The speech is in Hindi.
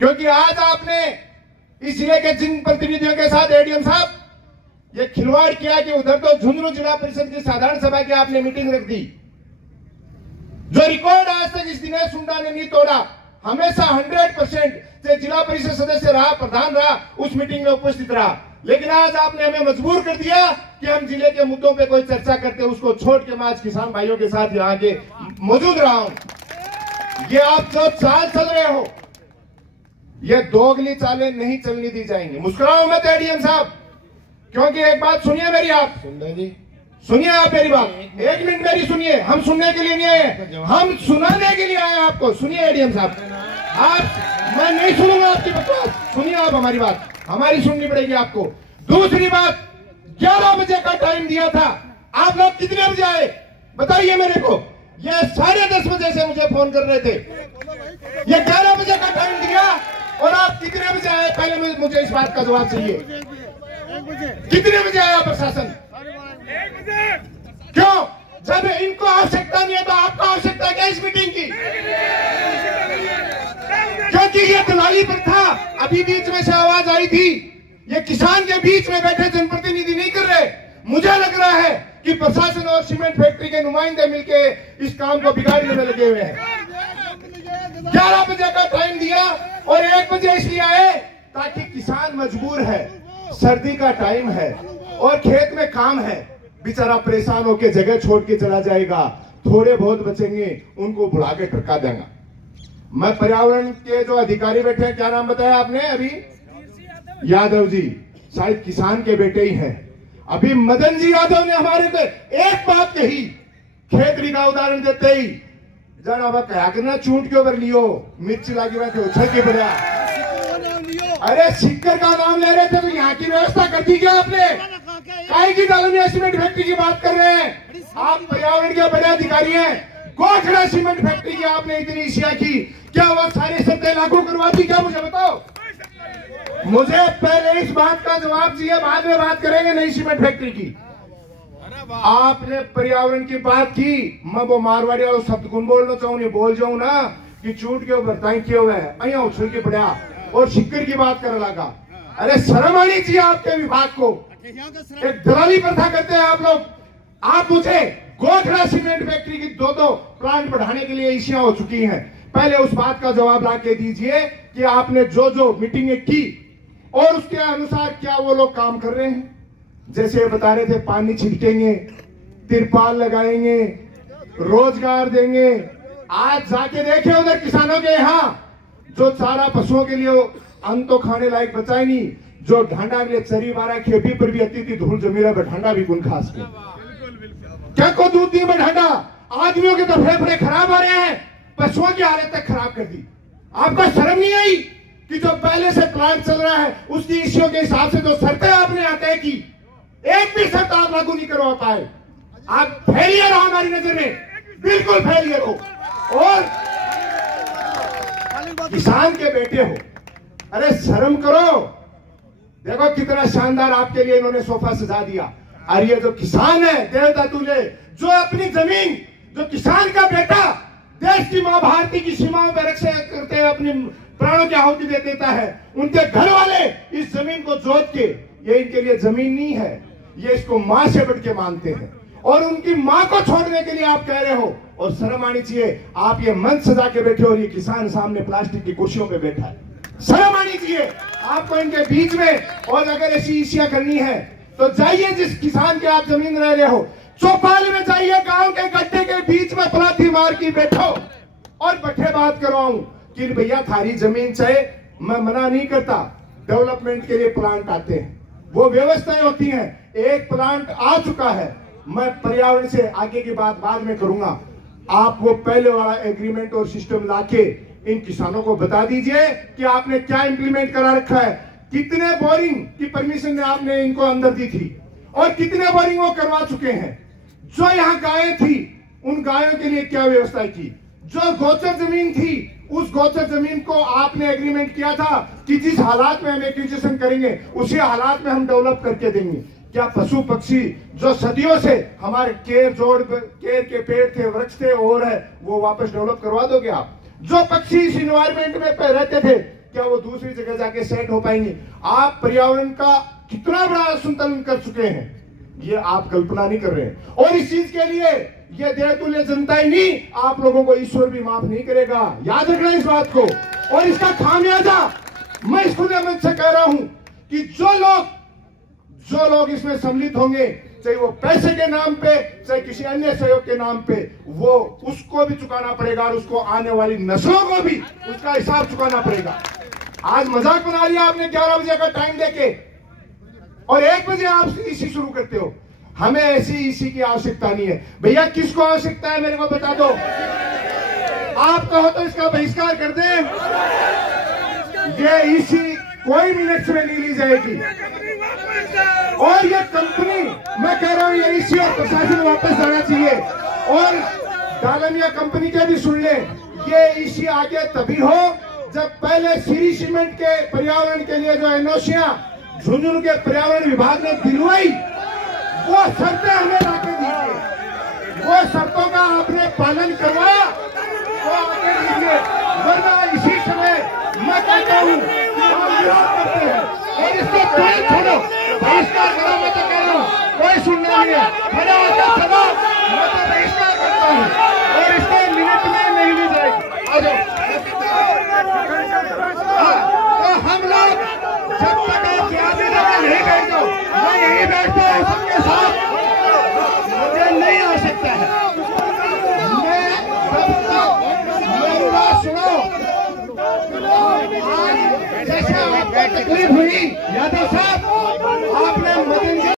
क्योंकि आज आपने इस जिले के जिन प्रतिनिधियों के साथ एडीएम साहब ये खिलवाड़ किया कि उधर तो झुंझुनू जिला परिषद की साधारण सभा की आपने मीटिंग रख दी, जो रिकॉर्ड आज तक इस दिनेश हुड्डा ने नहीं तोड़ा। हमेशा 100% से जिला परिषद सदस्य रहा, प्रधान रहा, उस मीटिंग में उपस्थित रहा। लेकिन आज आपने हमें मजबूर कर दिया कि हम जिले के मुद्दों पे कोई चर्चा करते, उसको छोड़ के मैं आज किसान भाइयों के साथ यहाँ के मौजूद रहा हूं। ये आप जो चाल चल रहे हो, ये दोगली चालें नहीं चलनी दी जाएंगी। मुस्कुराओ मत एडीएम साहब, क्योंकि एक बात सुनिए मेरी, आप सुनिए आप मेरी बात, एक मिनट मेरी सुनिए। हम सुनने के लिए नहीं आए, हम सुनाने के लिए आए आपको। सुनिए एडीएम साहब, आप, मैं नहीं सुनूंगा आपकी बकवास, सुनिए आप हमारी बात, हमारी सुननी पड़ेगी आपको। दूसरी बात, 11 बजे का टाइम दिया था, आप लोग कितने बजे आए बताइए मेरे को। ये 10:30 बजे से मुझे फोन कर रहे थे, ये 11 बजे का टाइम दिया और आप कितने बजे आए? पहले मुझे इस बात का जवाब चाहिए। कितने बजे आया प्रशासन? क्यों? जब इनको आवश्यकता नहीं है तो आपको आवश्यकता क्या इस मीटिंग की? क्योंकि ये दलाली पर था। अभी बीच में से आवाज आई थी, ये किसान के बीच में बैठे जनप्रतिनिधि नहीं कर रहे। मुझे लग रहा है कि प्रशासन और सीमेंट फैक्ट्री के नुमाइंदे मिलके इस काम को बिगाड़ने में लगे हुए हैं। 11 बजे का टाइम दिया और 1 बजे इसलिए आए ताकि किसान मजबूर है, सर्दी का टाइम है और खेत में काम है, बेचारा परेशान होकर जगह छोड़ के चला जाएगा। थोड़े बहुत बचेंगे, उनको बुला के टरका देगा। मैं पर्यावरण के जो अधिकारी बैठे हैं, क्या नाम बताया आपने अभी? यादव जी, शायद किसान के बेटे ही हैं। अभी मदन जी यादव ने हमारे को एक बात कही, खेतरी का उदाहरण देते ही जाना अब क्या करना, चूंट के ऊपर लियो, मिर्च लागी हुआ थे उछल के बढ़ा। अरे सिक्कर का नाम ले रहे थे तो यहाँ की व्यवस्था कर दी क्या आपने? काहे की डालमिया सीमेंट फैक्ट्री की बात कर रहे हैं आप? पर्यावरण के बड़े अधिकारी हैं। गोखड़ा सीमेंट फैक्ट्री की आपने इतनी इशिया की, क्या वो सारी शर्तें लागू करवा दी क्या? मुझे बताओ। मुझे पहले इस बात का जवाब चाहिए, बाद में बात करेंगे नई सीमेंट फैक्ट्री की। आपने पर्यावरण की बात की, मैं वो मारवाड़ी वालों शब्द गुण बोलना चाहूँ, बोल जाऊं ना कि चूट के ऊपर ताई किए हुए है, उछल के पड़ा और शिक्कर की बात कर लगा। अरे शर्म आनी चाहिए आपके विभाग को। एक दलाली प्रथा करते हैं आप लोग। आप मुझे गोखड़ा सीमेंट फैक्ट्री की 2 प्लांट बढ़ाने के लिए इशियां हो चुकी हैं, पहले उस बात का जवाब ला के दीजिए कि आपने जो मीटिंगें की और उसके अनुसार क्या वो लोग काम कर रहे हैं। जैसे बता रहे थे, पानी छिड़केंगे, तिरपाल लगाएंगे, रोजगार देंगे। आज जाके देखे उधर किसानों के यहाँ जो चारा पशुओं के लिए अन्न तो खाने लायक बचा ही नहीं, जो ढांडा के लिए चरी बारा खेती पर भी अति धूल जमीरा पर ढांडा भी गुन खास के क्या को दूध दी ढांडा। आदमियों के तो फेफड़े खराब आ रहे हैं, पशुओं की हालत तक खराब कर दी। आपको शर्म नहीं आई कि जो पहले से प्लांट चल रहा है उसकी इश्यूओं के हिसाब से जो शर्तें आपने यहाँ तय की, एक भी शर्त आप लागू नहीं करवा पाए। आप फेलियर हो हमारी नजर में, बिल्कुल फेलियर हो और किसान के बेटे हो। अरे शर्म करो। देखो कितना शानदार आपके लिए इन्होंने सोफा सजा दिया। और ये जो किसान है देवता तुल्य, जो अपनी जमीन, जो किसान का बेटा देश की मां भारती की सीमाओं पर रक्षा करते हैं, अपनी प्राणों की आहुति दे देता है, उनके घर वाले इस जमीन को जोत के, ये इनके लिए जमीन नहीं है, ये इसको मां से बढ़ के मानते हैं और उनकी मां को छोड़ने के लिए आप कह रहे हो। और शर्म आनी चाहिए, आप ये मंच सजा के बैठे हो और ये किसान सामने प्लास्टिक की कुर्सियों पे बैठा है। शर्म आनी चाहिए आपको इनके बीच में। और अगर ऐसी इशिया करनी है तो जाइए जिस किसान के आप जमीन रह रहे हो, चौपाल में जाइए, गांव के गड्ढे के बीच में पलाथी मार की बैठो और बैठे बात करवाऊं कि भैया थारी जमीन चाहे, मैं मना नहीं करता, डेवलपमेंट के लिए प्लांट आते हैं, वो व्यवस्थाएं होती हैं। एक प्लांट आ चुका है, मैं पर्यावरण से आगे की बात बाद में करूंगा। आप वो पहले वाला एग्रीमेंट और सिस्टम लाके इन किसानों को बता दीजिए कि आपने क्या इंप्लीमेंट करा रखा है, कितने बोरिंग की परमिशन आपने इनको अंदर दी थी और कितने बोरिंग वो करवा चुके हैं। जो यहाँ गायें थी उन गायों के लिए क्या व्यवस्था की, जो गोचर जमीन थी उस गोचर जमीन को आपने एग्रीमेंट किया था कि जिस हालात में हम एक्विजिशन करेंगे उसी हालात में हम डेवलप करके देंगे। क्या पशु पक्षी जो सदियों से हमारे केर के पेड़ थे, वृक्ष थे और है, वो वापस डेवलप करवा दोगे आप? जो पक्षी इस इन्वायरमेंट में रहते थे क्या वो दूसरी जगह जाके सेट हो पाएंगे? आप पर्यावरण का कितना बड़ा संतुलन कर चुके हैं, ये आप कल्पना नहीं कर रहे हैं। और इस चीज के लिए ये देवतुल्य जनता ही नहीं, आप लोगों को ईश्वर भी माफ नहीं करेगा, याद रखना इस बात को। और इसका खामियाजा मैं इस खुले मंच से कह रहा हूं कि जो लोग इसमें सम्मिलित होंगे, चाहे वो पैसे के नाम पे, चाहे किसी अन्य सहयोग के नाम पे, वो उसको भी चुकाना पड़ेगा और उसको आने वाली नस्लों को भी उसका हिसाब चुकाना पड़ेगा। आज मजाक बना लिया आपने 11 बजे का टाइम देके और 1 बजे आप इसी शुरू करते हो। हमें ऐसी इसी की आवश्यकता नहीं है भैया। किसको आवश्यकता है मेरे को बता दो। आप कहो तो इसका बहिष्कार कर दें। ये इसी कोई मिनट्स में नहीं ली जाएगी। और ये कंपनी, मैं कह रहा हूं ये इसी और प्रशासन वापस जाना चाहिए। और डालमिया कंपनी के भी सुन ले, ये इसी आगे तभी हो जब पहले श्री सीमेंट के पर्यावरण के लिए जो एनओसियां झुंझुनू के पर्यावरण विभाग ने दिलवाई, वो शर्तें हमें लाके दीजिए। वो शर्तों का आपने पालन करवाया तो आगे दीजिए, वरना इसी समय मैं कहता हूं विरोध करते हैं और इसको तुरंत छोड़ो, बहिष्कार करो। मैं तो कह रहा हूं कोई सुनना नहीं है, खड़ा होकर चलो, मैं तो बहिष्कार करता हूं और इसको मिनट में नहीं ली जाएगी। आ जाओ। तो हम लोग जब तक आप याद नहीं बैठ जाओ, मैं यही बैठता हूँ सबके साथ, मुझे नहीं आ सकता है। मैं जब तक मेरी बात सुनो, जैसे आपको तकलीफ हुई यादव